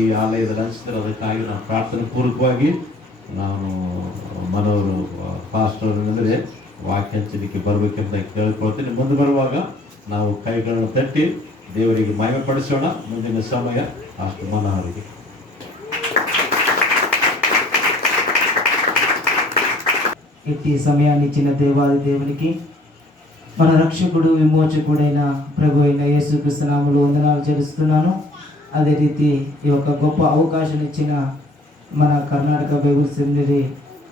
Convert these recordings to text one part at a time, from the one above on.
ಈ ಆಲಯದ ನಡೆಸ್ತಾರೆ. ಅದಕ್ಕಾಗಿ ನಾವು ಪ್ರಾರ್ಥನೆ ಪೂರ್ವಕವಾಗಿ ನಾನು ಮನವರು ಪಾಸ್ಟರ್ ಅಂದರೆ ವಾಕ್ಯ ಹಂಚಲಿಕ್ಕೆ ಬರಬೇಕೆಂತ ಕೇಳಿಕೊಳ್ತೀನಿ. ಮುಂದೆ ಬರುವಾಗ ನಾವು ಕೈಗಳನ್ನು ತಟ್ಟಿ ದೇವರಿಗೆ ಮಹಿಮೆ ಪಡಿಸೋಣ. ಮುಂದಿನ ಸಮಯ ಅಷ್ಟು ಮನವರಿಗೆ ఇట్టి సమయాన్ని ఇచ్చిన దేవాది దేవునికి మన రక్షకుడు విమోచకుడైన ప్రభు అయిన యేసుక్రీస్తు నామములో వందనాలు చెల్లిస్తున్నాను. అదే రీతి ఈ యొక్క గొప్ప అవకాశం ఇచ్చిన మన కర్ణాటక బైబిల్ సెమినరీ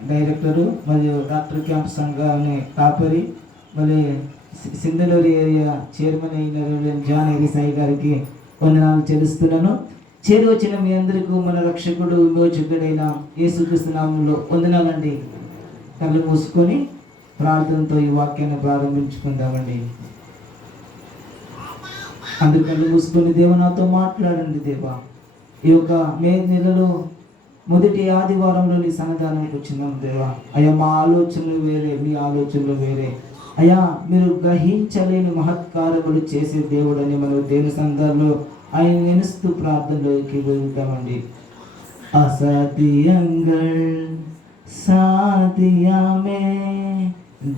డైరెక్టరు మరియు డాక్టర్ క్యాంప్ సంఘాన్ని కాపరి మళ్ళీ సింధలూరు ఏరియా చైర్మన్ అయిన జాన్ ఎరిసాయి గారికి వందనాలు చెల్లిస్తున్నాను. చేరి వచ్చిన మీ అందరికీ మన రక్షకుడు విమోచకుడైన యేసుక్రీస్తు నామములో వందనాలండి. కళ్ళు మూసుకొని ప్రార్థనతో ఈ వాక్యాన్ని ప్రారంభించుకుందామండి. అందరు కళ్ళు మూసుకొని దేవ నాతో మాట్లాడండి. దేవా, ఈ యొక్క మే నెలలో మొదటి ఆదివారంలో నీ సన్నిధానానికి వచ్చినాం. దేవా అయ్యా, మా ఆలోచనలు వేరే, మీ ఆలోచనలు వేరే. అయ్యా, మీరు గ్రహించలేని మహత్కారములు చేసే దేవుడని మనం దేవుని సందర్భంలో ఆయన నెనుస్తూ ప్రార్థనలోకి వెళ్తామండి. అసాధ్యంగల్ சாதியாமே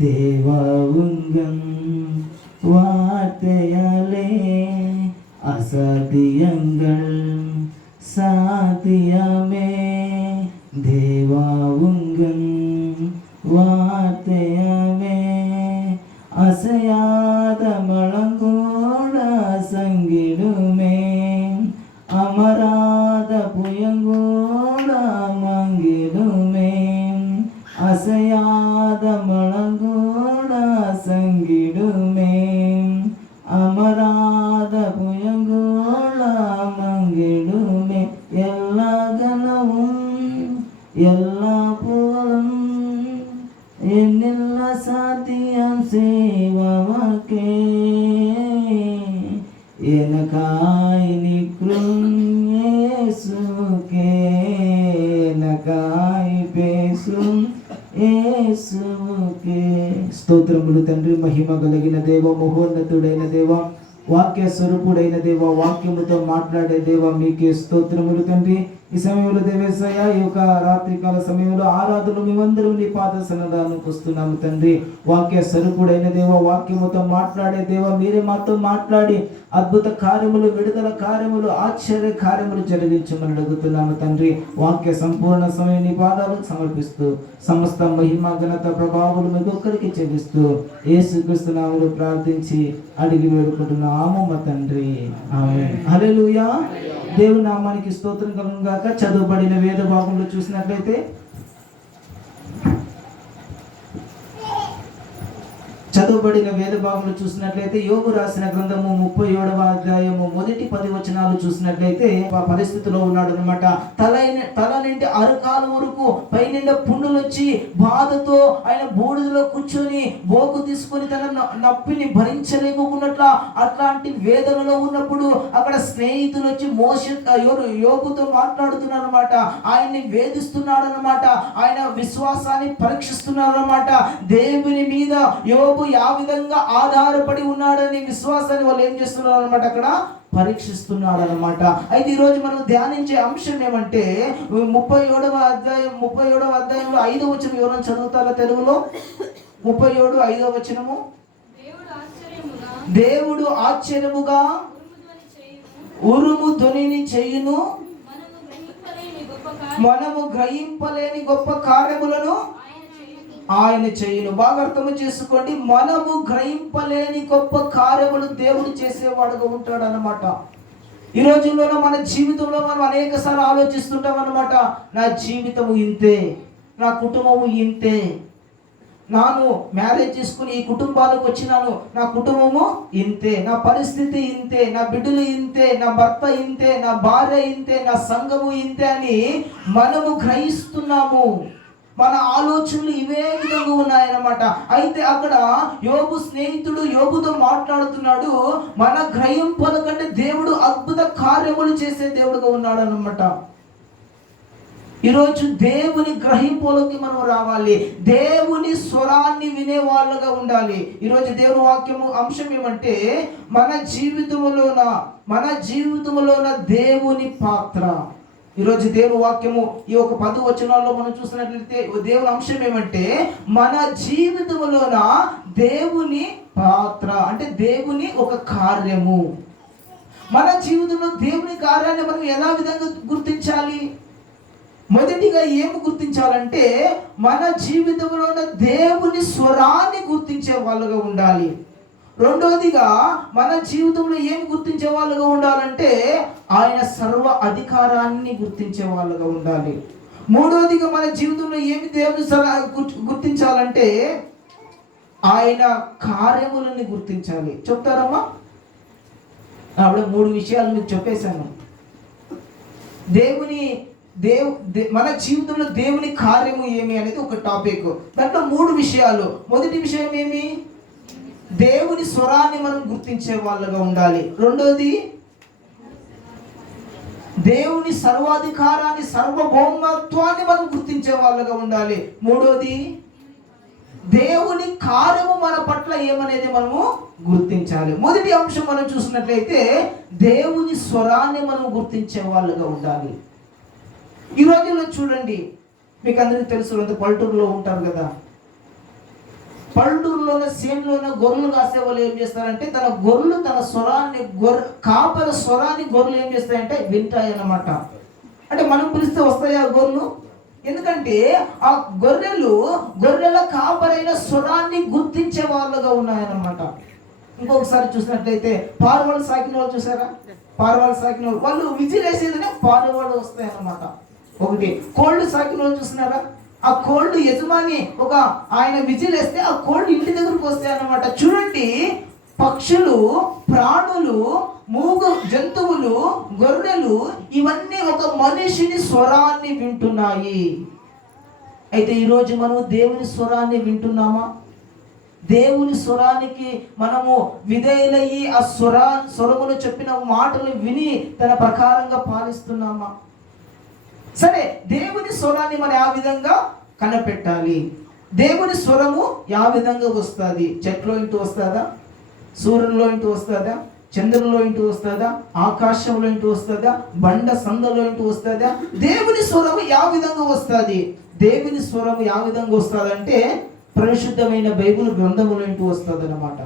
தேவாவுங்கம் வார்த்தையாலே அசாதியங்கள் சாதியாமே தேவாவுங்கம் வார்த்தையாமே அசையாத மழங்கூட சங்கிடுமே அமராத புயங்கூட மங்கிடுமே అసయాద మళగూడ సంగిడుమే అమరాద పుయంగూడ మంగిడుమే எல்லா கனவும் எல்லா புகழும் என்னெல்ல சாத்தியம் செய்வவர்க்கே எனக்காய் நிற்கும் இயேசுக்கே எனக்காய் பேசும் యేసుకే స్తోత్రములు తండ్రి. మహిమ కలిగిన దేవ, మహోన్నతుడైన దేవ, వాక్య స్వరూపుడైన దేవ, వాక్యముతో మాట్లాడే దేవ, మీకే స్తోత్రములు తండ్రి. ఈ సమయంలో దేవేశయ్య, ఈ యొక్క రాత్రికాల సమయంలో ఆరాధనలు మేమందరం నీ పాద సన్నిధానానికి వస్తున్నాము తండ్రి. వాక్య స్వరూపుడైన దేవ, వాక్యముతో మాట్లాడే దేవ, మీరే మాతో మాట్లాడి అద్భుత కార్యములు, విడుదల కార్యములు, ఆశ్చర్య కార్యములు జరిగించమని అడుగుతున్నాము తండ్రి. వాక్య సంపూర్ణ సమయం నీ పాదాలకు సమర్పిస్తూ సమస్త మహిమ ఘనత ప్రభావాలు మీకు ఒక్కరికి చెల్లిస్తూ యేసుక్రీస్తు నామములో ప్రార్థించి అడిగి వేడుకుంటున్నాము మా తండ్రి, ఆమేన్. హల్లెలూయా. దేవుని నామానికి స్తోత్రం కలుగును గాక. చదువుబడిన వేద భాగంలో చూసినట్లయితే యోబు రాసిన గ్రంథము 37వ అధ్యాయము మొదటి 10 వచనాలు చూసినట్లయితే పరిస్థితిలో ఉన్నాడు అనమాట. తల నుండి అరకాల వరకు పైనిండా పుండులు వచ్చి బాధతో ఆయన బూడిదలో కూర్చొని బోకు తీసుకొని తన నొప్పిని భరించలేకున్నట్ల అట్లాంటి వేదనలో ఉన్నప్పుడు అక్కడ స్నేహితులు వచ్చి యోబుతో మాట్లాడుతున్నారు అనమాట. ఆయన్ని వేధిస్తున్నాడు అనమాట. ఆయన విశ్వాసాన్ని పరీక్షిస్తున్నారు అనమాట. దేవుని మీద యోబు ఆ విధంగా ఆధారపడి ఉన్నాడని విశ్వాసాన్ని వాళ్ళు ఏం చేస్తున్నారు అనమాట, అక్కడ పరీక్షిస్తున్నాడు అనమాట. అయితే ఈరోజు మనం ధ్యానించే అంశం ఏమంటే 37వ అధ్యాయంలో 5వ వచనం ఎవరైనా చదువుతారా తెలుగులో? 37 5వ వచనము. దేవుడు ఆశ్చర్యముగా ఉరుము ధ్వనిని చేయును, మనము గ్రహింపలేని గొప్ప కార్యములను ఆయన చేయును. బాగా అర్థం చేసుకోండి. మనము గ్రహింపలేని గొప్ప కార్యములు దేవుడు చేసేవాడుగా ఉంటాడు అన్నమాట. ఈ రోజుల్లో మన జీవితంలో మనం అనేక సార్లు ఆలోచిస్తుంటాం అన్నమాట. నా జీవితము ఇంతే, నా కుటుంబము ఇంతే, నాను మ్యారేజ్ చేసుకుని ఈ కుటుంబాలకు వచ్చినాను, నా కుటుంబము ఇంతే, నా పరిస్థితి ఇంతే, నా బిడ్డలు ఇంతే, నా భర్త ఇంతే, నా భార్య ఇంతే, నా సంఘము ఇంతే అని మనము గ్రహిస్తున్నాము. మన ఆలోచనలు ఇవే విధంగా ఉన్నాయన్నమాట. అయితే అక్కడ యోబు స్నేహితుడు యోబుతో మాట్లాడుతున్నాడు. మన గ్రహింపుల కంటే దేవుడు అద్భుత కార్యములు చేసే దేవుడుగా ఉన్నాడు అన్నమాట. ఈరోజు దేవుని గ్రహింపులోకి మనం రావాలి. దేవుని స్వరాన్ని వినే వాళ్ళుగా ఉండాలి. ఈరోజు దేవుని వాక్యము అంశం ఏమంటే మన జీవితంలోన దేవుని పాత్ర. ఈరోజు దేవుని వాక్యము ఈ ఒక 10 వచనాల్లో మనం చూసినట్లయితే దేవుని అంశం ఏమంటే మన జీవితంలోన దేవుని పాత్ర, అంటే దేవుని ఒక కార్యము. మన జీవితంలో దేవుని కార్యాన్ని మనం ఎలా విధంగా గుర్తించాలి? మొదటిగా ఏమి గుర్తించాలంటే మన జీవితంలో దేవుని స్వరాన్ని గుర్తించే వాళ్ళుగా ఉండాలి. రెండోదిగా మన జీవితంలో ఏమి గుర్తించే వాళ్ళుగా ఉండాలంటే ఆయన సర్వ అధికారాన్ని గుర్తించే వాళ్ళుగా ఉండాలి. మూడోదిగా మన జీవితంలో ఏమి దేవుని గుర్తించాలంటే ఆయన కార్యములని గుర్తించాలి. చెప్తారమ్మా? అప్పుడు 3 విషయాలు మీకు చెప్పేశాను. మన జీవితంలో దేవుని కార్యము ఏమి అనేది ఒక టాపిక్. దాంట్లో 3 విషయాలు. మొదటి విషయం ఏమి? దేవుని స్వరాన్ని మనం గుర్తించే వాళ్ళగా ఉండాలి. రెండోది దేవుని సర్వాధికారాన్ని, సార్వభౌమత్వాన్ని మనం గుర్తించే వాళ్ళగా ఉండాలి. మూడోది దేవుని కార్యము మన పట్ల ఏమనేది మనము గుర్తించాలి. మొదటి అంశం మనం చూసినట్లయితే దేవుని స్వరాన్ని మనం గుర్తించే వాళ్ళగా ఉండాలి. ఈ రోజుల్లో చూడండి, మీకు అందరికీ తెలుసు, పల్లెటూరులో ఉంటారు కదా. పల్లెటూరులోనే సేన్లోనే గొర్రెలు కాసే వాళ్ళు ఏం చేస్తారంటే తన స్వరాన్ని కాపల స్వరాన్ని గొర్రెలు ఏం చేస్తాయంటే వింటాయన్నమాట. అంటే మనం పిలిస్తే వస్తాయా గొర్రెలు? ఎందుకంటే ఆ గొర్రెల కాపరైన స్వరాన్ని గుర్తించే వాళ్ళుగా ఉన్నాయన్నమాట. ఇంకొకసారి చూసినట్లయితే పారువాళ్ళు సాకిన వాళ్ళు చూసారా? పారువాళ్ళు సాకిన వాళ్ళు విజిలేసేదనే పారువాళ్ళు వస్తాయన్నమాట. ఒకటి కోళ్ళు సాకిన వాళ్ళు చూస్తున్నారా? ఆ కోళ్ళు యజమాని ఆయన విజిల్ వేస్తే ఆ కోళ్ళు ఇంటి దగ్గరకు వస్తాయి అన్నమాట. చూడండి, పక్షులు, ప్రాణులు, మూగ జంతువులు, గొర్రెలు ఇవన్నీ ఒక మనిషిని స్వరాన్ని వింటున్నాయి. అయితే ఈరోజు మనం దేవుని స్వరాన్ని వింటున్నామా? దేవుని స్వరానికి మనము విధేయులయ్యి ఆ స్వరమును చెప్పిన మాటలు విని తన ప్రకారంగా పాలిస్తున్నామా? సరే, దేవుని స్వరాన్ని మనం ఆ విధంగా కనిపెట్టాలి. దేవుని స్వరము యా విధంగా వస్తుంది? చెట్లో ఇంటూ వస్తుందా? సూర్యుల్లో ఇంటూ వస్తుందా? చంద్రుల్లో ఇంటూ వస్తుందా? ఆకాశంలో ఇంటూ వస్తుందా? బండ సందలో ఇంటూ వస్తుందా? దేవుని స్వరము యా విధంగా వస్తుంది? దేవుని స్వరము యా విధంగా వస్తుందంటే పరిశుద్ధమైన బైబిల్ గ్రంథములో ఇంటూ వస్తుంది అన్నమాట.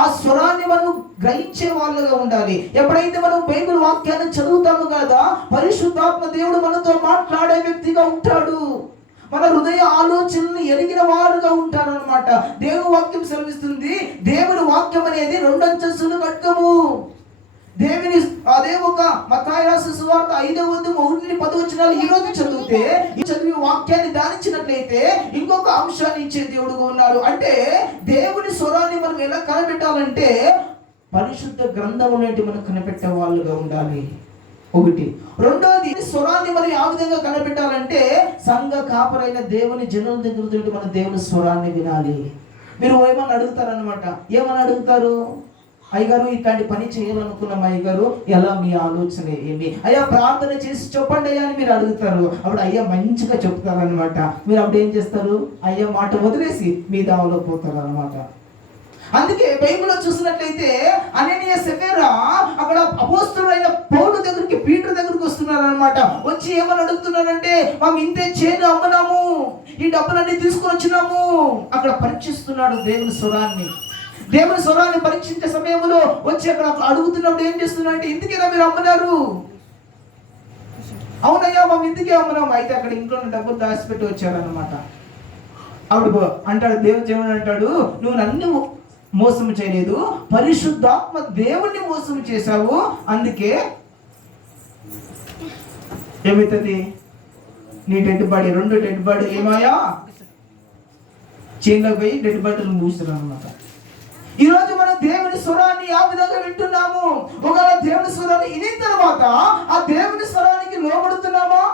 ఆ స్వరాన్ని మనం గ్రహించే వాళ్ళగా ఉండాలి. ఎప్పుడైతే మనం బైబిల్ వాక్యాన్ని చదువుతాము కదా, పరిశుద్ధాత్మ దేవుడు మనతో మాట్లాడే వ్యక్తిగా ఉంటాడు. మన హృదయ ఆలోచనలు ఎరిగిన వారుగా ఉంటాడు అనమాట. దేవుని వాక్యం సెలవిస్తుంది, దేవుని వాక్యం అనేది 2 అంచెల ఖడ్గము. దేవుని అదే ఒక మత్తయి రాసిన సువార్త 5వ అధ్యాయం 1-10 వచనాలు ఈ రోజు చదివితే, ఈ చదివి వాక్యాన్ని ధ్యానించినట్లయితే ఇంకొక అంశాన్ని ఇచ్చే దేవుడుగా ఉన్నాడు. అంటే దేవుని స్వరాన్ని మనం ఎలా కనిపెట్టాలంటే పరిశుద్ధ గ్రంథము నుండి మనం కనిపెట్టే వాళ్ళుగా ఉండాలి. ఒకటి. రెండోది, స్వరాన్ని మనం ఆ విధంగా కనిపెట్టాలంటే సంఘ కాపరైన దేవుని జనుల దగ్గర మన దేవుని స్వరాన్ని వినాలి. మీరు ఏమని అడుగుతారనమాట. ఏమని అడుగుతారు? అయ్యగారు, ఇట్లాంటి పని చేయాలనుకున్నాం అయ్యగారు, ఎలా మీ ఆలోచన ఏమి? అయ్యా, ప్రార్థన చేసి చెప్పండి అయ్యా అని మీరు అడుగుతారు. అప్పుడు అయ్యా మంచిగా చెప్తారనమాట. మీరు అప్పుడు ఏం చేస్తారు? అయ్యా మాట వదిలేసి మీ దావలో పోతారు అనమాట. అందుకే బైబిల్లో చూసినట్లయితే అననీయ సఫీరా అక్కడ అపోస్తలుడైన పౌలు దగ్గరికి, పీటర్ దగ్గరికి వస్తున్నారనమాట. వచ్చి ఏమని అడుగుతున్నారంటే, మేము ఇంతే చేను అమ్మనాము, ఈ డబ్బులన్నీ తీసుకొని వచ్చినాము. అక్కడ పరీక్షిస్తున్నాడు దేవుని స్వరాన్ని. దేవుని స్వరాన్ని పరీక్షించే సమయంలో వచ్చి అక్కడ అడుగుతున్నప్పుడు ఏం చేస్తున్నారంటే, ఇందుకేనా మీరు అమ్మనారు? అవునయ్యా, మేము ఇందుకే అమ్మనాము. అయితే అక్కడ ఇంట్లో డబ్బులు దాచిపెట్టి వచ్చారనమాట. అప్పుడు అంటాడు దేవుడు అంటాడు, నువ్వు నన్ను మోసం చేయలేదు, పరిశుద్ధాత్మ దేవుణ్ణి మోసం చేశావు. అందుకే ఏమవుతుంది? నీ డెడ్ బాడీ, 2 డెడ్ బాడీ ఏమాయా చేనులోకి పోయి డెడ్ బాడీలు మూస్తున్నాను అనమాట. ఈరోజు మనం దేవుని స్వరాన్ని ఆ విధంగా వింటున్నాము. ఒకవేళ దేవుని స్వరాన్ని వినిన తర్వాత ఆ దేవుని స్వరానికి లోబడుతున్నామా?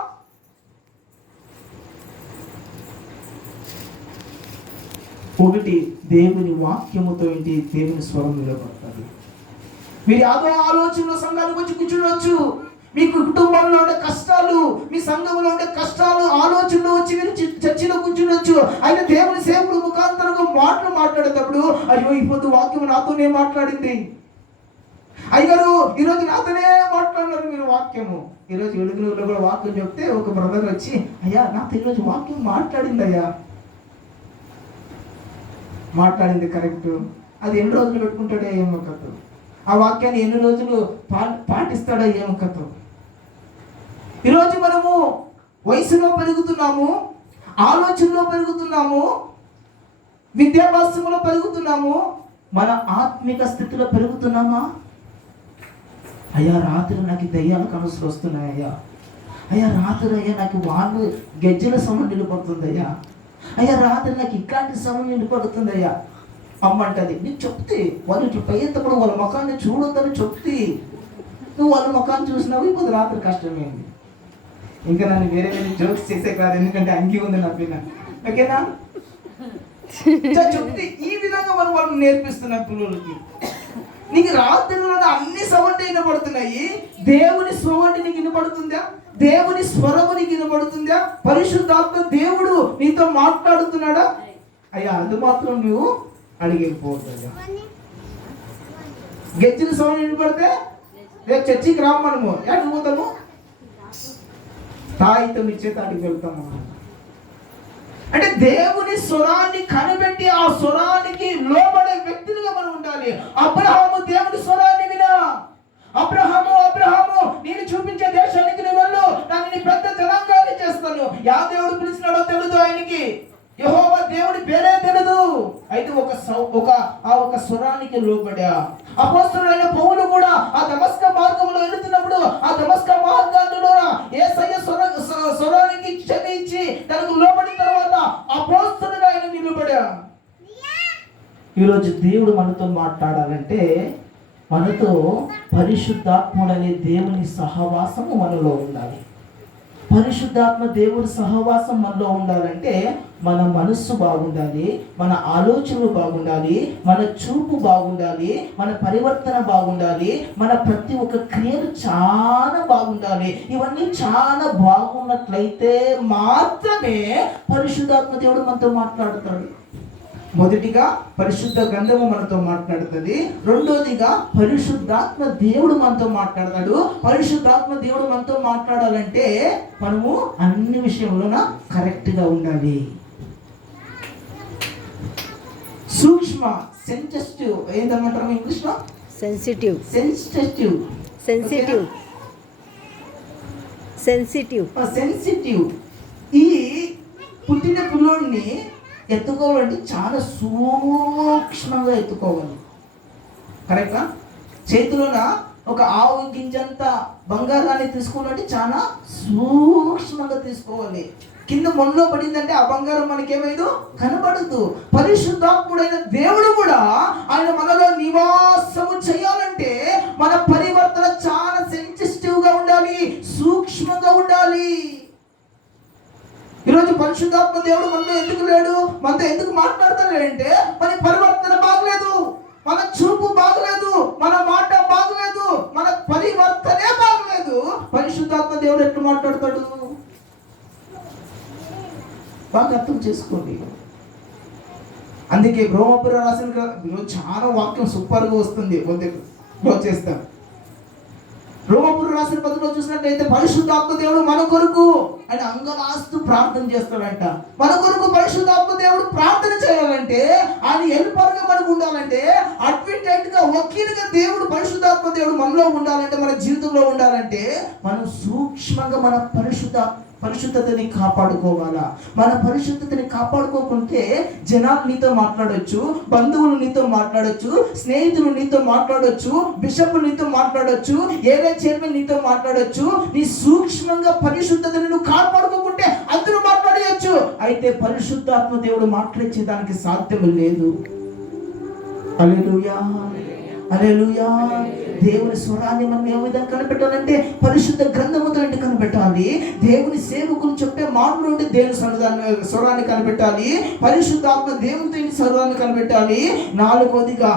ఒకటి, దేవుని వాక్యముతో ఏంటి దేవుని స్వరం నిలబడతారు. మీరు అదో ఆలోచనలో సంఘానికి వచ్చి కూర్చునవచ్చు. మీ కుటుంబంలో ఉండే కష్టాలు, మీ సంఘంలో ఉండే ఉండొచ్చు. అయితే దేవుని సేవకుడు ముఖాంతరంగా మాట్లాడేటప్పుడు అయ్యో ఈ పొద్దు వాక్యం నాతోనే మాట్లాడింది, అయ్యారు ఈరోజు నాతోనే మాట్లాడినారు మీరు వాక్యము. ఈరోజు ఎడుగులూరులో కూడా వాక్యం చెప్తే ఒక బ్రదర్ వచ్చి అయ్యా నాతో ఈరోజు వాక్యం మాట్లాడింది అయ్యా, మాట్లాడింది కరెక్ట్. అది ఎన్ని రోజులు పెట్టుకుంటాడో ఏమో కథ, ఆ వాక్యాన్ని ఎన్ని రోజులు పాటిస్తాడో ఏమో కథ. ఈరోజు మనము వయసులో పెరుగుతున్నాము, ఆలోచనలో పెరుగుతున్నాము, విద్యాభ్యాసంలో పెరుగుతున్నాము, మన ఆత్మిక స్థితిలో పెరుగుతున్నామా? అయ్యా రాత్రి నాకు దయ్యాల కనుసలు వస్తున్నాయ్యా, అయ్యా రాత్రి అయ్యా నాకు వాళ్ళు గెజ్జల సమయం నిలబడుతుందయ్యా, అయ్యా రాత్రి నాకు ఇట్లాంటి సమయం నిలబడుతుందయ్యా అమ్మంటది. నీకు చెప్తే వాళ్ళు ఇట్లా పయ్యేటప్పుడు వాళ్ళ ముఖాన్ని చూడొద్దని చెప్తే నువ్వు వాళ్ళ ముఖాన్ని చూసినావు, ఇప్పుడు రాత్రి కష్టమైంది. ఇంకా నన్ను వేరే వేరే జోక్స్ చేసే కాదు, ఎందుకంటే అంగి ఉంది నా పిల్ల, ఓకేనా? చెప్తే ఈ విధంగా మనం వాళ్ళని నేర్పిస్తున్నాం పిల్లలకి. నీకు రాత్రిలో అన్ని సౌండ్ వినపడుతున్నాయి, దేవుని సౌండ్ నీకు వినపడుతుందా? దేవుని స్వరము నీకు వినపడుతుందా? పరిశుద్ధాత్మ దేవుడు నీతో మాట్లాడుతున్నాడా? అయ్యా అది మాత్రం నువ్వు అడిగకపోవద్దు. గెజ్జిన సౌండ్ వినపడితే రేపు చర్చికి రాము, మనము ఎక్కడికి పోతాము? తాయితం ఇచ్చే తాడికి వెళ్తాము. అంటే దేవుని స్వరాన్ని కనిపెట్టి ఆ స్వరానికి లోబడే వ్యక్తులుగా మనం ఉండాలి. అబ్రహాము దేవుని స్వరాన్ని వినా, అబ్రహాము నేను చూపించే దేశానికి నువ్వు వెళ్ళు, నన్ను నీ పెద్ద జనాంగాన్ని చేస్తాను. యా దేవుడు పిలిచినాడో తెలియదు ఆయనకి, యెహోవా దేవుడి పేరే తెలియదు. అయితే ఒక స్వరానికి లోబడా. అపోస్తలుడైన పౌలు కూడా ఆ దమస్క మార్గంలో వెళుతున్నప్పుడు ఆ దమస్క మార్గాల్లో యేసయ్య స్వరానికి క్షమించి తనకు లోబడిన తర్వాత అపోస్తలుగా ఆయన నిలబడా. ఈరోజు దేవుడు మనతో మాట్లాడాలంటే మనతో పరిశుద్ధాత్ముడనే దేవుని సహవాసము మనలో ఉండాలి. పరిశుద్ధాత్మ దేవుడి సహవాసం మనలో ఉండాలంటే మన మనస్సు బాగుండాలి, మన ఆలోచనలు బాగుండాలి, మన చూపు బాగుండాలి, మన పరివర్తన బాగుండాలి, మన ప్రతి ఒక్క క్రియలు చాలా బాగుండాలి. ఇవన్నీ చాలా బాగున్నట్లయితే మాత్రమే పరిశుద్ధాత్మ దేవుడు మనతో మాట్లాడుతాడు. మొదటిగా పరిశుద్ధ గ్రంథము మనతో మాట్లాడుతుంది, రెండోదిగా పరిశుద్ధాత్మ దేవుడు మనతో మాట్లాడతాడు. పరిశుద్ధాత్మ దేవుడు మనతో మాట్లాడాలంటే మనము అన్ని విషయంలోన కరెక్ట్గా ఉండాలి. సూక్ష్మ సెన్సిటివ్ ఏంటంటారు ఇంగ్లీష్ లో? సెన్సిటివ్ ఈ పుట్టిన పిల్లోడిని ఎత్తుకోవాలంటే చాలా సూక్ష్మంగా ఎత్తుకోవాలి. కరెక్టా? చేతిలోన ఒక ఆవు గింజంత బంగారాన్ని తీసుకోవాలంటే చాలా సూక్ష్మంగా తీసుకోవాలి. కింద మొన్నలో పడిందంటే ఆ బంగారం మనకేమైందో కనబడదు. పరిశుద్ధాత్ముడైన దేవుడు కూడా ఆయన మనలో నివాసము చేయాలంటే మన పరివర్తన చాలా సెన్సిటివ్ గా ఉండాలి, సూక్ష్మంగా ఉండాలి. ఈరోజు పరిశుద్ధాత్మ దేవుడు మనతో ఎందుకు లేడు, మనతో ఎందుకు మాట్లాడతాడంటే మన పరివర్తన బాగలేదు, మన చూపు బాగలేదు, మన మాట బాగలేదు, మన పరివర్తనే బాగలేదు. పరిశుద్ధాత్మ దేవుడు ఎట్లా మాట్లాడతాడు? బాగా అర్థం చేసుకోండి. అందుకే రోమపుర రాసిన చాలా వాక్యం సూపర్గా వస్తుంది, చేస్తాం. రోమపుర రాసిన పత్రికలో చూసినట్లయితే పరిశుద్ధాత్మ దేవుడు మన కొరకు ఆయన అంగలాస్తూ ప్రార్థన చేస్తాడంట. మన కొరకు పరిశుద్ధాత్మ దేవుడు ప్రార్థన చేయాలంటే, ఆయన హెల్పర్గా మనకు ఉండాలంటే, అడ్వకేట్ గా వకీలుగా దేవుడు పరిశుద్ధాత్మ దేవుడు మనలో ఉండాలంటే, మన జీవితంలో ఉండాలంటే మనం సూక్ష్మంగా మన పరిశుద్ధతని కాపాడుకోవాలా. మన పరిశుద్ధతని కాపాడుకోకుంటే జనాలు నీతో మాట్లాడొచ్చు, బంధువులు నీతో మాట్లాడొచ్చు, స్నేహితులు నీతో మాట్లాడొచ్చు, బిషప్ నీతో మాట్లాడొచ్చు, ఏరియా చైర్మన్ నీతో మాట్లాడొచ్చు. నీ సూక్ష్మంగా పరిశుద్ధతని నువ్వు కాపాడుకోకుంటే అందరూ మాట్లాడవచ్చు. అయితే పరిశుద్ధాత్మ దేవుడు మాట్లాడేదానికి సాధ్యం లేదు. హల్లెలూయా, హల్లెలూయా. దేవుని స్వరాన్ని మనం ఏ విధంగా కనిపెట్టాలంటే పరిశుద్ధ గ్రంథముతో కనిపెట్టాలి. దేవుని సేవకులు చెప్పే మాటలు ఉంటే దేవుని స్వరాన్ని కనిపెట్టాలి. పరిశుద్ధాత్మ దేవునితో స్వరాన్ని కనిపెట్టాలి. నాలుగోదిగా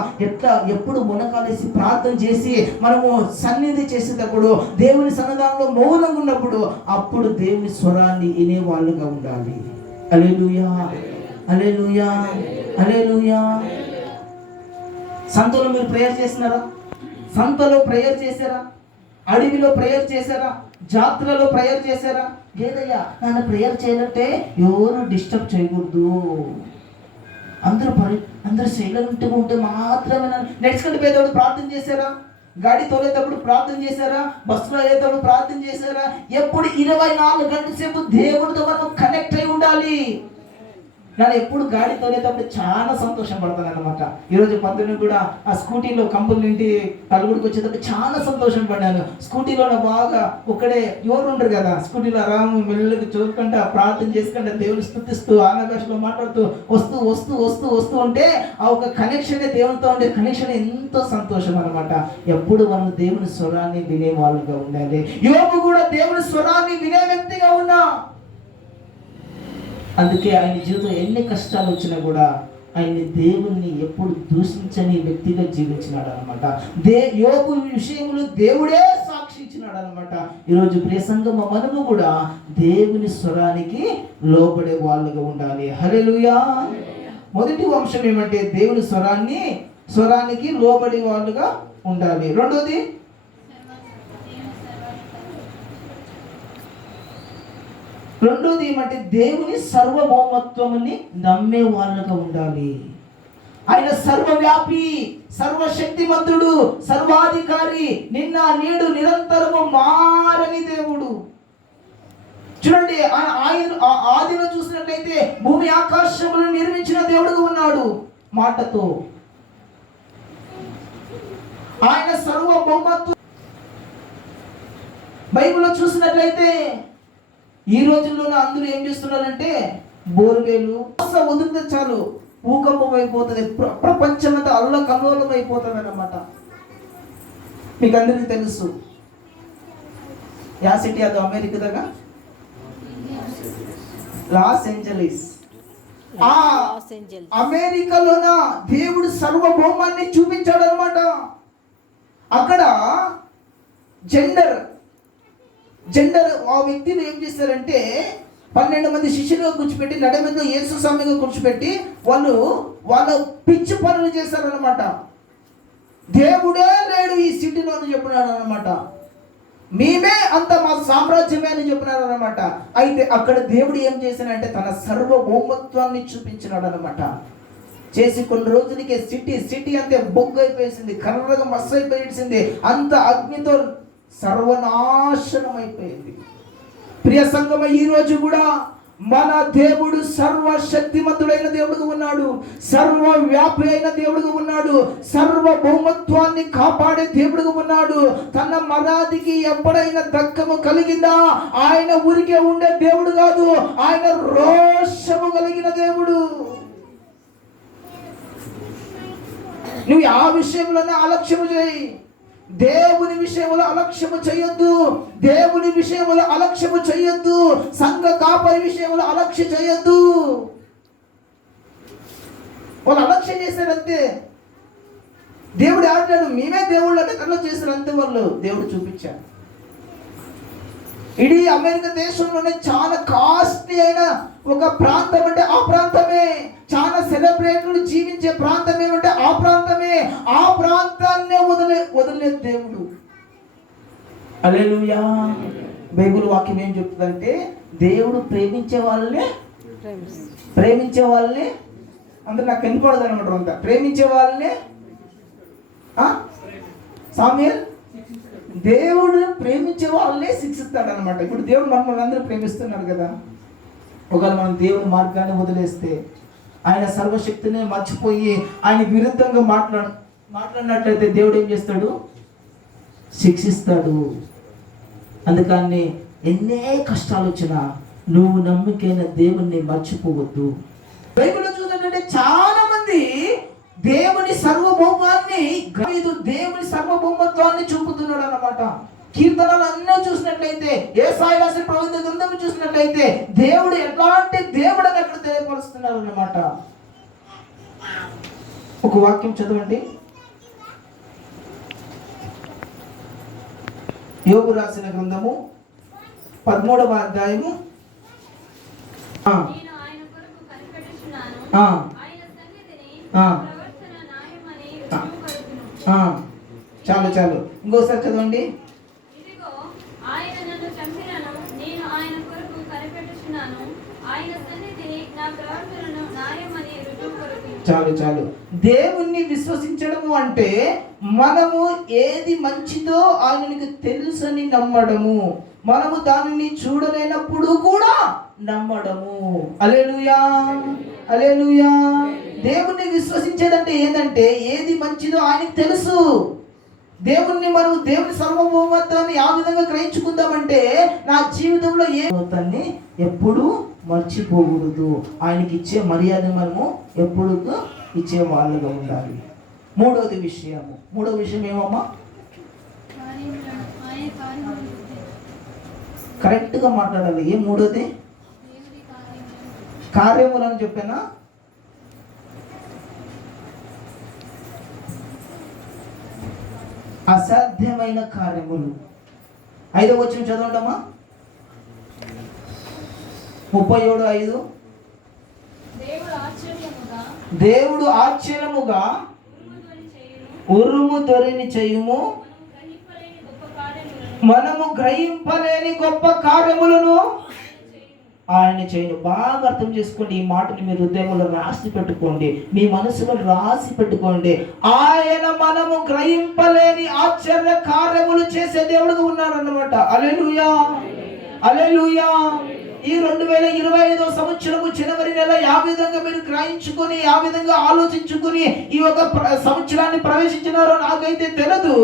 ఎప్పుడు మునకాలేసి ప్రార్థన చేసి మనము సన్నిధి చేసేటప్పుడు, దేవుని సన్నిధానంలో మౌనంగా ఉన్నప్పుడు, అప్పుడు దేవుని స్వరాన్ని వినే వాళ్ళుగా ఉండాలి. హల్లెలూయా, హల్లెలూయా, హల్లెలూయా. సంతలో మీరు ప్రేయర్ చేసినారా? సంతలో ప్రేయర్ చేశారా? అడవిలో ప్రేయర్ చేశారా? జాత్రలో ప్రేయర్ చేశారా? లేదయ్యా, నన్ను ప్రేయర్ చేయాలంటే ఎవరు డిస్టర్బ్ చేయకూడదు, అందరూ సైలెంట్గా ఉంటే మాత్రమే నడుచుకుంటూ పేదవాడు ప్రార్థన చేశారా? గాడి తోలేటప్పుడు ప్రార్థన చేశారా? బస్సులో అయ్యేటప్పుడు ప్రార్థన చేశారా? ఎప్పుడు 24 గంటల సేపు దేవుడితో మనం కనెక్ట్ అయి ఉండాలి. నేను ఎప్పుడు గాడి తోలేటప్పుడు చాలా సంతోషం పడతాను అనమాట. ఈరోజు పొద్దున్న కూడా ఆ స్కూటీలో కంపెనీ నుండి కలుగుడికి వచ్చేటప్పుడు చాలా సంతోషం పడ్డాను. స్కూటీలో బాగా ఒక్కడే ఎవరు ఉండరు కదా, స్కూటీలో రాము మెల్లగా చూసుకుంటా ప్రార్థన చేసుకుంటా దేవుని స్తుతిస్తూ ఆంధ్రభాషలో మాట్లాడుతూ వస్తూ వస్తూ వస్తూ వస్తూ ఉంటే ఆ ఒక కనెక్షనే దేవునితో ఉండే కనెక్షన్ ఎంతో సంతోషం అనమాట. ఎప్పుడు మనం దేవుని స్వరాన్ని వినే వాళ్ళుగా ఉండాలి. యోబు కూడా దేవుని స్వరాన్ని వినే వ్యక్తిగా ఉన్నా. అందుకే ఆయన జీవితం ఎన్ని కష్టాలు వచ్చినా కూడా ఆయన దేవుణ్ణి ఎప్పుడు దూషించని వ్యక్తిగా జీవించినాడు అనమాట. యోబు విషయంలో దేవుడే సాక్షి ఇచ్చినాడు అనమాట. ఈరోజు ప్రియ సంఘం మనము కూడా దేవుని స్వరానికి లోబడే వాళ్ళుగా ఉండాలి. హల్లెలూయా. మొదటి అంశం ఏమంటే దేవుని స్వరానికి లోబడే వాళ్ళుగా ఉండాలి. రెండోది ఏమంటే దేవుని సర్వభౌమత్వముని నమ్మే వాళ్ళుగా ఉండాలి. ఆయన సర్వవ్యాపి, సర్వశక్తిమంతుడు, సర్వాధికారి, నిన్న నేడు నిరంతరము మారని దేవుడు. చూడండి, ఆయన ఆదిలో చూసినట్లయితే భూమి ఆకాశములను నిర్మించిన దేవుడుగా ఉన్నాడు మాటతో. ఆయన సర్వభౌమత్వం బైబిల్లో చూసినట్లయితే ఈ రోజుల్లోనే అందరూ ఏం చేస్తున్నారంటే బోర్వేలు వదిలితే చాలు భూకంపం అయిపోతుంది, ప్రపంచం అంతా అల్లకల్లోలం అయిపోతుంది అన్నమాట. మీకు అందరికీ తెలుసు యా సిటీ అది అమెరికా దగ్గర లాస్ ఏంజలీస్. ఆ అమెరికాలోన దేవుడు సర్వభౌమాన్ని చూపించాడు అనమాట. అక్కడ జెండర్ ఆ వ్యక్తిని ఏం చేశారంటే 12 మంది శిష్యులుగా కూర్చోపెట్టి నడి మీద యేసు స్వామిగా కూర్చోపెట్టి వాళ్ళ పిచ్చి పనులు చేశారనమాట. దేవుడే లేడు ఈ సిటీలో అని చెప్పినాడు అనమాట. మేమే అంత మా సామ్రాజ్యమే అని చెప్పినాడు అనమాట. అయితే అక్కడ దేవుడు ఏం చేశానంటే తన సర్వభౌమత్వాన్ని చూపించినాడు అనమాట. చేసి కొన్ని రోజులకే సిటీ అంతే బొగ్గు అయిపోయింది, కర్రగా మస్సు అయిపోయింది, అంత అగ్నితో సర్వనాశనం అయిపోయింది. ప్రియ సంగమ, ఈ రోజు కూడా మన దేవుడు సర్వశక్తిమంతుడైన దేవుడుగా ఉన్నాడు, సర్వవ్యాపి అయిన దేవుడుగా ఉన్నాడు, సర్వభౌమత్వాన్ని కాపాడే దేవుడుగా ఉన్నాడు. తన మరాదికి ఎప్పుడైనా దక్కము కలిగిందా? ఆయన ఊరికే ఉండే దేవుడు కాదు, ఆయన రోషము కలిగిన దేవుడు. నువ్వు ఆ విషయంలోనే అలక్ష్యము చేయి, దేవుని విషయంలో అలక్ష్యము చేయొద్దు. దేవుని విషయంలో అలక్ష్యము చేయొద్దు. సంఘ కాపరి విషయంలో అలక్ష్య చేయొద్దు. వాళ్ళు అలక్ష్యం చేశారంతే. దేవుడు ఆడాడు, మేమే దేవుళ్ళు అంటే కళ్ళు చేశారు అంతే. వాళ్ళు దేవుడు చూపించాడు. ఇడీ అమెరికా దేశంలోనే చాలా కాస్ట్లీ అయిన ఒక ప్రాంతం అంటే ఆ ప్రాంతమే, చాలా సెలబ్రేట్లు జీవించే ప్రాంతం ఏమంటే ఆ ప్రాంతమే. ఆ ప్రాంతాన్నే వదిలే దేవుడు. హల్లెలూయా. బైబిల్ వాక్యం ఏం చెప్తుందంటే దేవుడు ప్రేమించే వాళ్ళని అందరూ నాకు కనపడదు అనమాట. అంతా ప్రేమించే వాళ్ళని సామ్యూయల్ దేవుడు ప్రేమించే వాళ్ళనే శిక్షిస్తాడు అనమాట. ఇప్పుడు దేవుడు మనల్ని అందరూ ప్రేమిస్తున్నారు కదా. ఒకవేళ మనం దేవుని మార్గాన్ని వదిలేస్తే, ఆయన సర్వశక్తిని మర్చిపోయి ఆయన విరుద్ధంగా మాట్లాడినట్లయితే దేవుడు ఏం చేస్తాడు? శిక్షిస్తాడు. అందుకని ఎన్నే కష్టాలు వచ్చినా నువ్వు నమ్మికైన దేవుణ్ణి మర్చిపోవద్దు. బైబిల్లో చూసినట్లయితే చాలా మంది దేవుని సర్వభౌమత్వాన్ని చూపుతున్నాడు అన్నమాట. కీర్తనలు అన్నీ చూసినట్లయితే, యేసాయా రాసిన ప్రవచన గ్రంథం చూసినట్లయితే దేవుడు ఎట్లాంటి దేవుడు అని అక్కడ తెలియపరుస్తున్నారు అన్నమాట. ఒక వాక్యం చదవండి. యోబు రాసిన గ్రంథము 13వ అధ్యాయము. ఆ, ఆయన సన్నిధిని ఆ. ప్రవర్తన న్యాయమని రుజువుపరచును. చాలు చాలు, ఇంకోసారి చదవండి. ఇదిగో ఆయన నన్ను చంపినను నేను ఆయన కొరకు కనిపెట్టుచున్నాను. ఆయన సన్నిధిని నా ప్రవర్తనను న్యాయమని రుజువుపరచును. చాలు చాలు. దేవుణ్ణి విశ్వసించడము అంటే మనము ఏది మంచిదో ఆయనకి తెలుసని నమ్మడము, మనము దానిని చూడలేనప్పుడు కూడా నమ్మడము. హల్లెలూయా, హల్లెలూయా. దేవుణ్ణి విశ్వసించేదంటే ఏంటంటే ఏది మంచిదో ఆయనకి తెలుసు. దేవుణ్ణి మనం దేవుని సర్వభౌమత్వాన్ని ఆ విధంగా గ్రహించుకుందామంటే నా జీవితంలో ఏ భౌమత్వాన్ని ఎప్పుడు మర్చిపోకూడదు. ఆయనకి ఇచ్చే మర్యాద మనము ఎప్పుడు ఇచ్చే వాళ్ళుగా ఉండాలి. మూడో విషయం ఏమమ్మా? ఆయన కార్యములను కరెక్ట్గా మాట్లాడాలి. ఏ మూడోది? దేవుని కార్యములను కార్యములని చెప్పానా? అసాధ్యమైన కార్యములు. 5వ వచనం చదవండమ్మా. 37:5. దేవుడు ఆశ్చర్యముగా ఉరుము ధ్వని చేయుము, మనము గ్రహింపలేని గొప్ప కార్యములను ఆయన చేయను. బాగా అర్థం చేసుకోండి. ఈ మాటని మీ హృదయంలో రాసి పెట్టుకోండి, మీ మనసులో రాసి పెట్టుకోండి. ఆయన మనము గ్రహింపలేని ఆశ్చర్య కార్యములు చేసే దేవుడుగా ఉన్నాడు అన్నమాట. హల్లెలూయా, హల్లెలూయా. ఈ 2025 సంవత్సరము జనవరి నెల ఆ విధంగా మీరు గ్రహించుకొని ఆ విధంగా ఆలోచించుకొని ఈ ఒక సంవత్సరాన్ని ప్రవేశించినారో నాకైతే తెలియదు.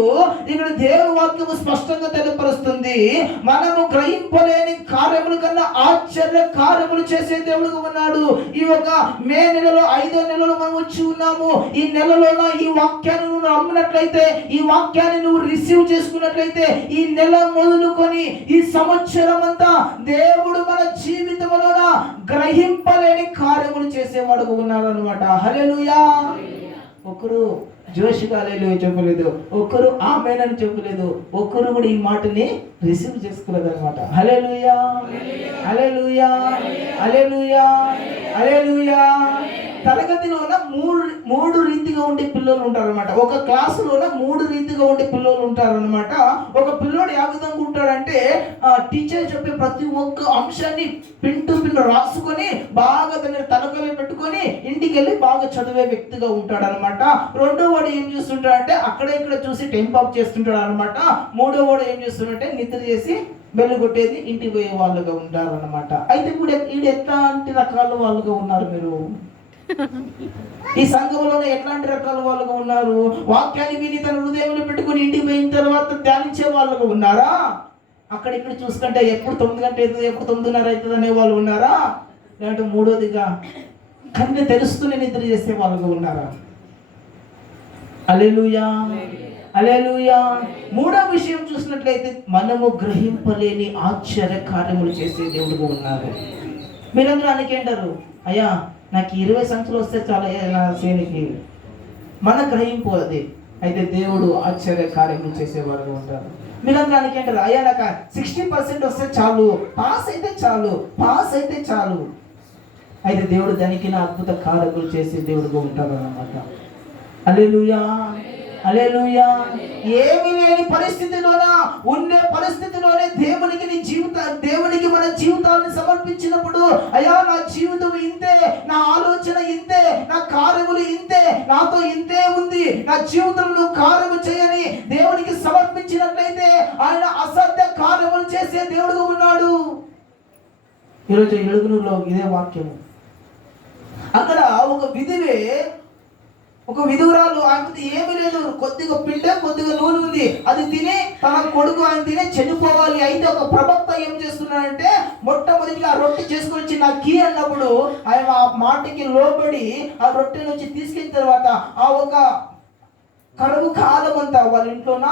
ఇక్కడ దేవుని వాక్యము స్పష్టంగా తెలియపరుస్తుంది. మనము గ్రహింపలేని కార్యముల కన్నా ఆశ్చర్య కార్యములు చేసే దేవుడుగా ఉన్నాడు. ఈ ఒక మే నెలలో 5వ నెలలో మనం వచ్చి ఉన్నాము. ఈ నెలలోన ఈ వాక్యాన్ని నువ్వు నమ్మినట్లయితే, ఈ వాక్యాన్ని నువ్వు రిసీవ్ చేసుకున్నట్లయితే, ఈ నెల మొదలుకొని ఈ సంవత్సరం అంతా దేవుడు మన జీవితంలో గ్రహింపలేని కార్యములు చేసేవాడుగా ఉన్నాడు అనమాట. హల్లెలూయా. ఒకరు జోషిగా హల్లెలూయా చెప్పలేదు, ఒకరు ఆమేనని చెప్పలేదు, ఒకరు కూడా ఈ మాటని రిసీవ్ చేసుకోలేదు అనమాట. హల్లెలూయా, హల్లెలూయా, హల్లెలూయా, హల్లెలూయా. తరగతిలోన మూడు రీతిగా ఉండే పిల్లలు ఉంటారనమాట. ఒక క్లాసులోన 3 రీతిగా ఉండే పిల్లలు ఉంటారనమాట. ఒక పిల్లోడు ఏ విధంగా ఉంటాడంటే టీచర్ చెప్పే ప్రతి ఒక్క అంశాన్ని పిన్ టు పిన్ రాసుకొని బాగా దాన్ని తలకలో పెట్టుకొని ఇంటికి వెళ్ళి బాగా చదివే వ్యక్తిగా ఉంటాడనమాట. రెండో వాడు ఏం చేస్తుంటాడంటే అక్కడ ఇక్కడ చూసి టైం పాస్ చేస్తుంటాడు అనమాట. మూడో వాడు ఏం చేస్తుంటే నిద్ర చేసి బెల్లు కొట్టేది ఇంటికి పోయే వాళ్ళుగా ఉంటారు అనమాట. అయితే ఇప్పుడు ఎట్లాంటి రకాల వాళ్ళుగా ఉన్నారు మీరు? ఈ సంఘంలోనే ఎట్లాంటి రకాల వాళ్ళుగా ఉన్నారు? వాక్యాన్ని విని తన హృదయంలో పెట్టుకుని ఇంటికి పోయిన తర్వాత ధ్యానించే వాళ్ళుగా ఉన్నారా? అక్కడిక్కడ చూసుకుంటే ఎప్పుడు 9 గంటలు అవుతుంది, ఎప్పుడు 9:30 అవుతుంది అనే వాళ్ళు ఉన్నారా? లేదంటే మూడోదిగా కన్ను తెరుస్తూనే నిద్ర చేసే వాళ్ళుగా ఉన్నారా? హల్లెలూయా, హల్లెలూయా. మూడో విషయం చూసినట్లయితే మనము గ్రహింపలేని ఆశ్చర్య కార్యములు చేసే దేవుడుగా ఉన్నారు. మీరందరూ అనేకేంటారు, అయ్యా నాకు 20 సంచులు వస్తే చాలా నా సేనికి, మన గ్రహింపు అది. అయితే దేవుడు ఆశ్చర్య కార్యములు చేసేవారుగా ఉంటారు. మీరందరూ అనేకేంటారు, అయ్యా నాకు 60% వస్తే చాలు, పాస్ అయితే చాలు. అయితే దేవుడు దానికి అద్భుత కార్యములు చేసే దేవుడుగా ఉంటారు అన్నమాట. హల్లెలూయా, హల్లెలూయా. ఏమీ లేని పరిస్థితిలోన ఉండే పరిస్థితిలోనే దేవునికి మన జీవితాన్ని సమర్పించినప్పుడు, అయ్యా నా జీవితం ఇంతే, నా ఆలోచన ఇంతే, నా కార్యములు ఇంతే, నాతో ఇంతే ఉంది, నా జీవితంలో కార్యము చేయని దేవునికి సమర్పించినట్లయితే ఆయన అసాధ్య కార్యములు చేసే దేవుడుగా ఉన్నాడు. ఈరోజు ఎలుగునూరులో ఇదే వాక్యము. అక్కడ ఒక విధురాలు, ఆమె ఏమీ లేదు, కొద్దిగా పిండే కొద్దిగా నూనె ఉంది, అది తిని తన కొడుకు ఆయన తినే చనిపోవాలి. అయితే ఒక ప్రవక్త ఏం చేస్తున్నాడంటే మొట్టమొదటిగా ఆ రొట్టె చేసుకొని వచ్చి నాకు కీ అన్నప్పుడు ఆయన ఆ మాటకి లోబడి ఆ రొట్టె నుంచి తీసుకెళ్ళిన తర్వాత ఆ ఒక కరువు కాలం అంతా వాళ్ళ ఇంట్లోన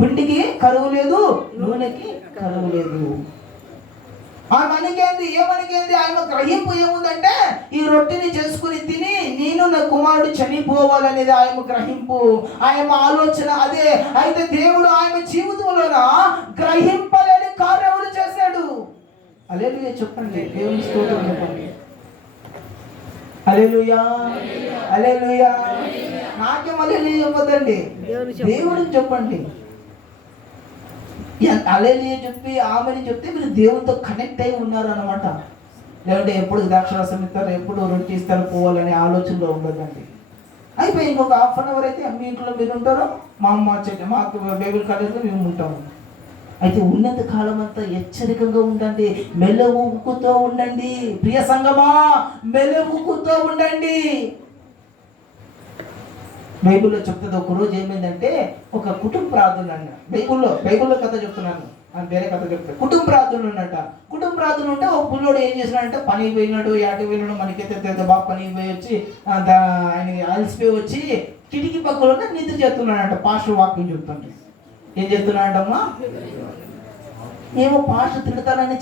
పిండికి కరువు లేదు, నూనెకి కరువు లేదు. ఏమనికేంది ఆయన గ్రహింపు ఏముందంటే ఈ రొట్టెని చేసుకుని తిని నేను నా కుమారుడు చనిపోవాలనేది ఆయన గ్రహింపు, ఆయన ఆలోచన అదే. అయితే దేవుడు ఆయన జీవితంలోన గ్రహింపలేని కార్యములు చేశాడు. హల్లెలూయా చెప్పండి, దేవుని స్తోత్రం చెప్పండి. హల్లెలూయా, హల్లెలూయా. నాకేం హల్లెలూయా చెప్పొద్దండి, దేవుడికి చెప్పండి. హల్లెలూయా చెప్పి ఆమెని చెప్తే మీరు దేవునితో కనెక్ట్ అయి ఉన్నారు అన్నమాట. లేదంటే ఎప్పుడు ద్రాక్షరసం ఇస్తారు, ఎప్పుడు రొట్టె ఇస్తారు, పోవాలనే ఆలోచనలో ఉండదండి. అయిపోయి ఇంకొక హాఫ్ అన్ అవర్ అయితే మీ ఇంట్లో మీరు ఉంటారు, మా అమ్మ మాకు బైబిల్ కాలేజ్లో మేము ఉంటాము. అయితే ఉన్నత కాలం అంతా హెచ్చరికగా ఉండండి, మెలకువతో ఉండండి. ప్రియ సంగమా, మెలకువతో ఉండండి. బైబిల్లో చెప్తుంది, ఒక రోజు ఏమైందంటే ఒక కుటుంబ ప్రార్థన అన్న. బైబిల్లో కథ చెప్తున్నాను, అని వేరే కథ చెప్తాను. కుటుంబ ప్రార్థన ఉన్నట. కుటుంబ ప్రార్థన ఉంటే ఒక పుల్లోడు ఏం చేసినాడంటే పని పోయినాడు, యాటి పోయినాడు, మనకైతే బాగా పని పోయి వచ్చి ఆయన అలసిపోయి వచ్చి కిటికీ పక్కలో నిద్ర చేస్తున్నాడంట. పాస్టర్ వాక్యం చెప్తుంటే ఏం చేస్తున్నాడంటమ్మా, ఏమో పాస్టర్ తిడతానని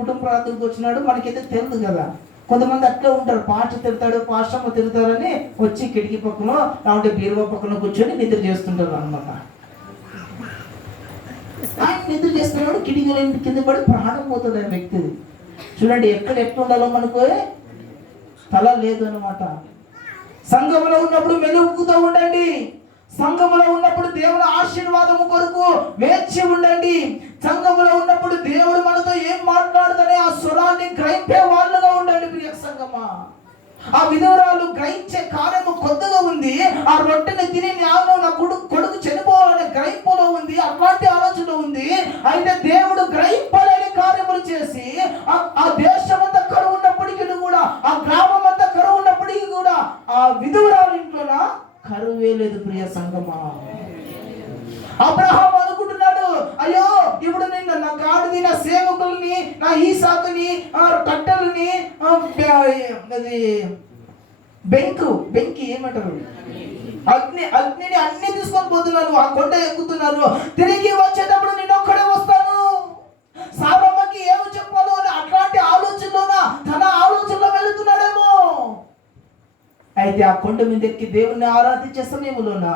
కుటుంబ ప్రార్థనకు వచ్చినాడు. మనకైతే తెలియదు కదా, కొంతమంది అట్లా ఉంటారు, పాస్టర్ తిడతాడు, పాస్టర్ తిడతారని వచ్చి కిటికీ పక్కన లేకుంటే బీరువా పక్కన కూర్చొని నిద్ర చేస్తుంటారు అనమాట. ఆయన నిద్ర చేస్తున్నాడు, కిటికీల కింద పడి ప్రాణం పోతుంది ఆ వ్యక్తిది. చూడండి ఎట్లా ఉండాలో మనకు తల లేదు అనమాట. సంఘంలో ఉన్నప్పుడు మెలుగుతూ ఉండండి. సంఘంలో ఉన్నప్పుడు దేవుని ఆశీర్వాదము కొరకు వేచి ఉండండి. సంఘంలో ఉన్నప్పుడు దేవుడు మనతో ఏం మాట్లాడుతానే ఆ స్వరాన్ని గ్రహింపే వాళ్ళుగా ఉండండి. ప్రియ సంఘమా, ఆ విధవరాలు గ్రహించే కార్యము కొత్తగా ఉంది. ఆ రొట్టెని తిని నా కొడుకు చనిపోవాలనే గ్రహింపులో ఉంది, అట్లాంటి ఆలోచన ఉంది. అయితే దేవుడు గ్రహింపలేని కార్యములు చేసి ఆ దేశం అంతా కరువు ఉన్నప్పటికీ కూడా, ఆ గ్రామం అంతా కరువు ఉన్నప్పటికీ కూడా ఆ విధవరాలు ఇంట్లోన కరువే లేదు. ప్రియ సంగమా, అబ్రహాం అనుకుంటున్నాడు, అయ్యో ఇప్పుడు నేను నా గాడిని, నా సేవకుల్ని, నా ఈసాకుని, కట్టెలని, బెంకి ఏమంటారు, అగ్నిని అన్ని తీసుకొని పోతున్నారు, ఆ కొండ ఎక్కుతున్నారు. తిరిగి వచ్చేటప్పుడు నేను ఒక్కడే వస్తాను. సారమ్మకి ఏమి చెప్పాలో అని అట్లాంటి ఆలోచనలోన తన ఆలోచనలో వెళుతున్నాడేమో. అయితే ఆ కొండ మీద ఎక్కి దేవుణ్ణి ఆరాధించే సమయంలోన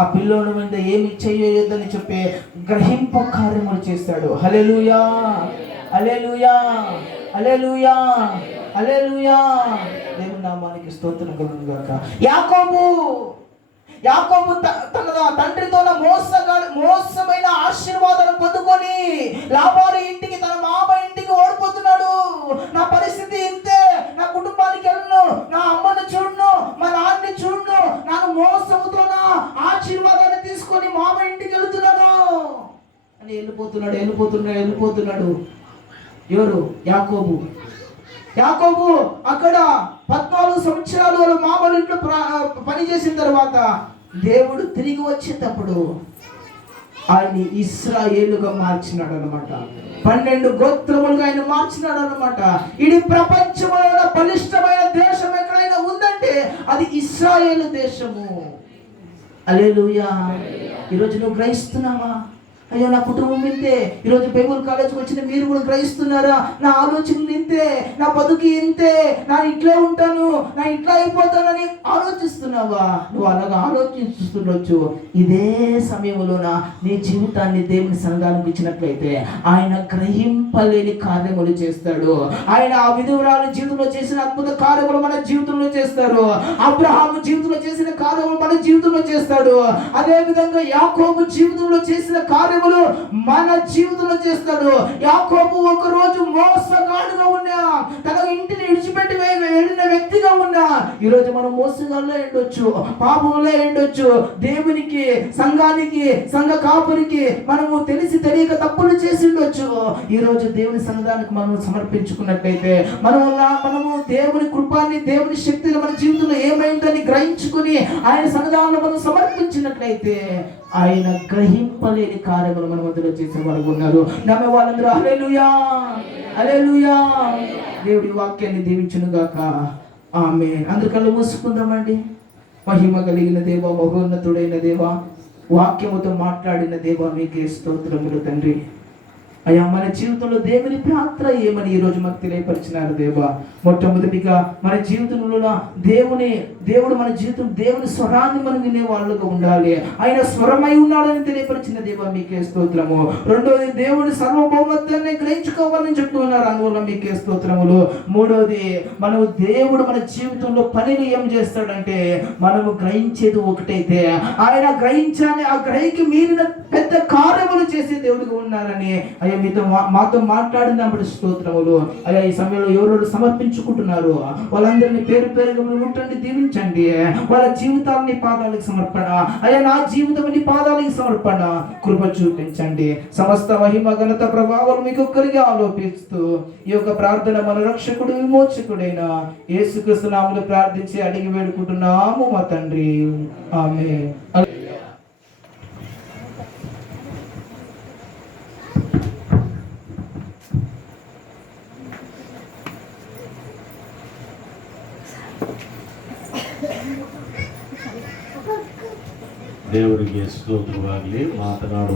ఆ పిల్లోని మీద ఏమి చేయొద్దని చెప్పి గ్రహింప కార్యములు చేస్తాడు. హల్లెలూయా, హల్లెలూయా, హల్లెలూయా, హల్లెలూయా. దేవుని నామానికి స్తోత్రం కలుగును గాక. యాకోబు తన తండ్రితో మోసమైన ఆశీర్వాదాలు పొందుకొని లాబాను ఇంటికి, తన మామ ఇంటికి ఓడిపోతున్నాడు. నా పరిస్థితి ఇంతే, నా కుటుంబానికి వెళ్ళను, నా అమ్మను చూడను, మా నాన్నని చూడను, నాకు మోసముతోనా ఆశీర్వాదాన్ని తీసుకొని మామ ఇంటికి వెళ్తున్నాను అని వెళ్ళిపోతున్నాడు. ఎవరు? యాకోబు అక్కడ 14 సంవత్సరాలు వాళ్ళ మామూలు ఇంట్లో పని చేసిన తర్వాత దేవుడు తిరిగి వచ్చేటప్పుడు ఆయన ఇశ్రాయేలుగా మార్చినాడు అనమాట. 12 గోత్రములుగా ఆయన మార్చినాడు అనమాట. ఇది ప్రపంచంలో బలిష్టమైన దేశం ఎక్కడైనా ఉందంటే అది ఇశ్రాయేలు దేశము. హల్లెలూయా. ఈరోజు నువ్వు గ్రహిస్తున్నావా? అయ్యో నా కుటుంబం ఇంతే. ఈరోజు బైబుల్ కాలేజ్కి వచ్చిన మీరు కూడా గ్రహిస్తున్నారా? నా ఆలోచనలు ఇంతే, నా బతుకు ఇంతే, నా ఇట్లా ఉంటాను, నా ఇట్లా అయిపోతానని ఆలోచిస్తున్నావా? నువ్వు అలాగా ఆలోచిస్తుండొచ్చు. ఇదే సమయంలోన నీ జీవితాన్ని దేవుని సన్నిధానంకి ఇచ్చినట్లయితే ఆయన గ్రహింపలేని కార్యములు చేస్తాడు. ఆయన ఆ విధవరాలు జీవితంలో చేసిన అద్భుత కార్యములు మన జీవితంలో చేస్తారు. అబ్రహాము జీవితంలో చేసిన కార్యములు మన జీవితంలో చేస్తాడు. అదే విధంగా యాకోబు జీవితంలో చేసిన కార్యం మన జీవితంలో చేస్తాడు. యాకోబు ఒక రోజు మోసగాడుగా ఉన్నా, తన ఇంటిని విడిచిపెట్టి వెళ్ళిన వ్యక్తిగా ఉన్నా, ఈరోజు మనం మోసగాళ్ళలో ఎండొచ్చు, పాపంలో ఎండొచ్చు. దేవునికి, సంఘానికి, సంఘ కాపురికి మనము తెలిసి తెలియక తప్పులు చేసి ఉండొచ్చు. ఈరోజు దేవుని సన్నిధానికి మనం సమర్పించుకున్నట్లయితే, మనము దేవుని కృపాన్ని, దేవుని శక్తిని మన జీవితంలో ఏమైందని గ్రహించుకుని ఆయన సన్నిధానంలో మనం సమర్పించినట్లయితే ఆయన గ్రహింపలేని కార్యములు మన మధ్యలో చేసే వాళ్ళు ఉన్నారు. నమ్మే వాళ్ళందరూ హల్లెలూయా, హల్లెలూయా. దేవుడి వాక్యాన్ని దీవించును గాక. ఆమేన్. అందరు కళ్ళు మూసుకుందామండి. మహిమ కలిగిన దేవ, మహోన్నతుడైన దేవ, వాక్యముతో మాట్లాడిన దేవ, మీకే స్తోత్రములు తండ్రి. అయ్యా మన జీవితంలో దేవుని పాత్ర ఏమని ఈరోజు మాకు తెలియపరిచినారు దేవా. మొట్టమొదటిగా మన జీవితంలో దేవుడు మన జీవితం దేవుని స్వరాన్ని మనం వినే వాళ్ళుగా ఉండాలి. ఆయన స్వరమై ఉన్నాడని తెలియపరిచిన దేవా మీకే స్తోత్రము. రెండోది దేవుని సర్వభౌమత్వాన్ని గ్రహించుకోవాలని చెప్తూ ఉన్నారు, అందువల్ల మీకే స్తోత్రములు. మూడోది దేవుడు మన జీవితంలో పనిని ఏం చేస్తాడంటే మనము గ్రహించేది ఒకటైతే ఆయన గ్రహించాలని ఆ గ్రహికి మీరిన పెద్ద కార్యములు చేసే దేవుడిగా ఉన్నారని అయ్యా మాతో మాట్లాడిన దాని స్తోత్రములు. అయ్యా ఈ సమయంలో ఎవరు సమర్పించుకుంటున్నారు వాళ్ళందరినీ పేరు పేరుగా ముట్టండి, దీవించండి. వాళ్ళ జీవితాలని పాదాలకు సమర్పణ అయ్యా, నా జీవితం నీ పాదాలకు సమర్పణ కృప చూపించండి. సమస్త మహిమ ఘనత ప్రభావం మీకు ఒక్కరికి ఆలోపిస్తూ ఈ యొక్క ప్రార్థన మన రక్షకుడు విమోచకుడైన యేసుక్రీస్తు నామములో ప్రార్థించి అడిగి వేడుకుంటున్నాము మా తండ్రి, ఆమేన్. దేవుడికి స్తోత్రవాಗಲಿ. మాతనాడు